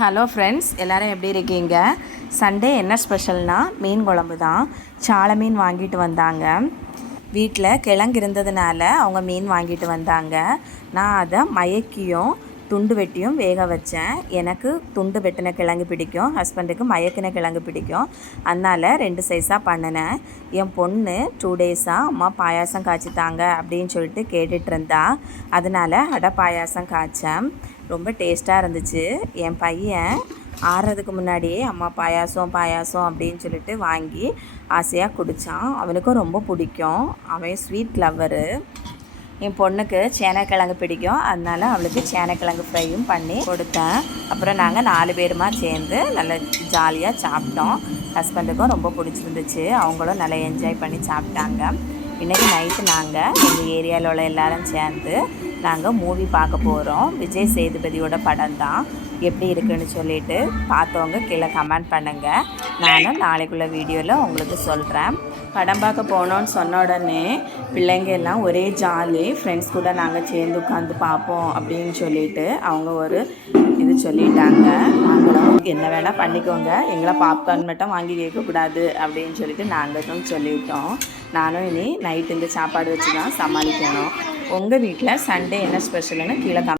Hello friends, எல்லோரும் எப்படி இருக்கீங்க? சண்டே என்ன ஸ்பெஷல்னா மீன் குழம்பு தான். சாலை மீன் வாங்கிட்டு வந்தாங்க. வீட்டில் கிழங்கு இருந்ததுனால அவங்க மீன் வாங்கிட்டு வந்தாங்க. நான் அதை மயக்கியும் துண்டு வெட்டியும் வேக வச்சேன். எனக்கு துண்டு வெட்டின கிழங்கு பிடிக்கும், ஹஸ்பண்டுக்கு மயக்கின கிழங்கு பிடிக்கும். அதனால் 2 சைஸாக பண்ணினேன். என் பொண்ணு 2 டேஸாக அம்மா பாயாசம் காய்ச்சித்தாங்க அப்படின்னு சொல்லிட்டு கேட்டுட்டு இருந்தா. அதனால் அடை பாயாசம் காய்ச்சேன். ரொம்ப டேஸ்ட்டாக இருந்துச்சு. என் பையன் ஆறுறதுக்கு முன்னாடியே அம்மா பாயாசம் அப்படின்னு சொல்லிட்டு வாங்கி ஆசையாக குடித்தான். அவனுக்கும் ரொம்ப பிடிக்கும். அவன் ஸ்வீட் லவ்வரு. என் பொண்ணுக்கு சேனைக்கிழங்கு பிடிக்கும், அதனால் அவளுக்கு சேனைக்கிழங்கு ஃப்ரையும் பண்ணி கொடுத்தேன். அப்புறம் நாங்கள் 4 பேருமா சேர்ந்து நல்லா ஜாலியாக சாப்பிட்டோம். ஹஸ்பண்டுக்கும் ரொம்ப பிடிச்சிருந்துச்சு. அவங்களும் நல்லா என்ஜாய் பண்ணி சாப்பிட்டாங்க. இன்றைக்கி நைட்டு நாங்கள் எங்கள் ஏரியாவில் உள்ள எல்லோரும் சேர்ந்து நாங்கள் மூவி பார்க்க போகிறோம். விஜய் சேதுபதியோட படம் தான். எப்படி இருக்குன்னு சொல்லிவிட்டு பார்த்தவங்க கீழே கமெண்ட் பண்ணுங்கள். நானும் நாளைக்குள்ள வீடியோவில் உங்களுக்கு சொல்கிறேன். படம் பார்க்க போனோன்னு சொன்ன உடனே பிள்ளைங்க எல்லாம் ஒரே ஜாலி. ஃப்ரெண்ட்ஸ் கூட நாங்கள் சேர்ந்து உட்காந்து பார்ப்போம் அப்படின்னு சொல்லிட்டு அவங்க ஒரு இது சொல்லிட்டாங்க. நாங்களும் என்ன வேணால் பண்ணிக்கோங்க, எங்களை பாப்கார்ன் மட்டும் வாங்கி கேட்கக்கூடாது அப்படின்னு சொல்லிட்டு நாங்களும் சொல்லிட்டோம். நானும் இனி நைட்டு இந்த சாப்பாடு வச்சு தான் சமாளிக்கணும். உங்கள் வீட்டில் சண்டே என்ன ஸ்பெஷல்னு கீழே